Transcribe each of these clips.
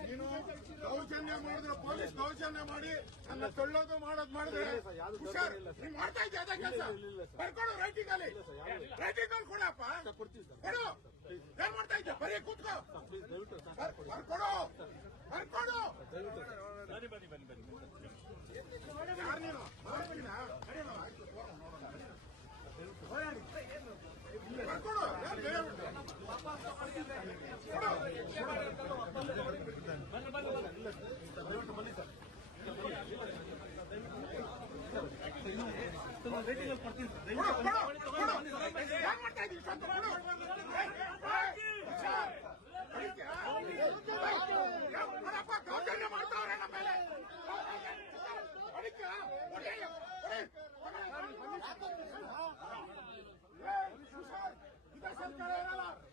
ನೀನು ದೌರ್ಜನ್ಯ ಮಾಡಿದ್ರೆ ಪೊಲೀಸ್ ದೌರ್ಜನ್ಯ ಮಾಡಿ ನನ್ನ ತೊಳ್ಳೋದು ಮಾಡೋದು ಮಾಡಿದ್ರೆ ಹುಷಾರ್ ನೀನ್ ಮಾಡ್ತಾ ಇದ್ದೆ ಅದೇ ಕೆಲಸ ಬರ್ಕೊಡು ರೈಟಿಂಗ್ ಅಲ್ಲಿ ಕೊಡಪ್ಪ ಕೊಡು ಏನ್ ಮಾಡ್ತಾ ಇದ್ದೆ ಬರೀ ಕೂತ್ಕೋ ಬರ್ಕೊಡು ಯಾರು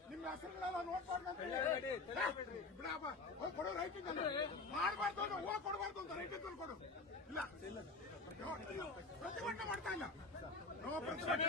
ನೀನು ನಿಮ್ಮ ಹೆಸರುಗಳೆಲ್ಲ ನೋಡ್ಬಾರ್ದು ಕೊಡು ರೈಟಿಂಗ್ ಮಾಡಬಾರ್ದು ಅಂದ್ರೆ ಹೂವು ಕೊಡಬಾರ್ದು ಅಂತ ರೈಟಿಂಗ್ ಕೊಡು ಇಲ್ಲ ಪ್ರತಿಭಟನೆ ಮಾಡ್ತಾ ಇಲ್ಲ ನೋ ಪ್ರತಿಭಟನೆ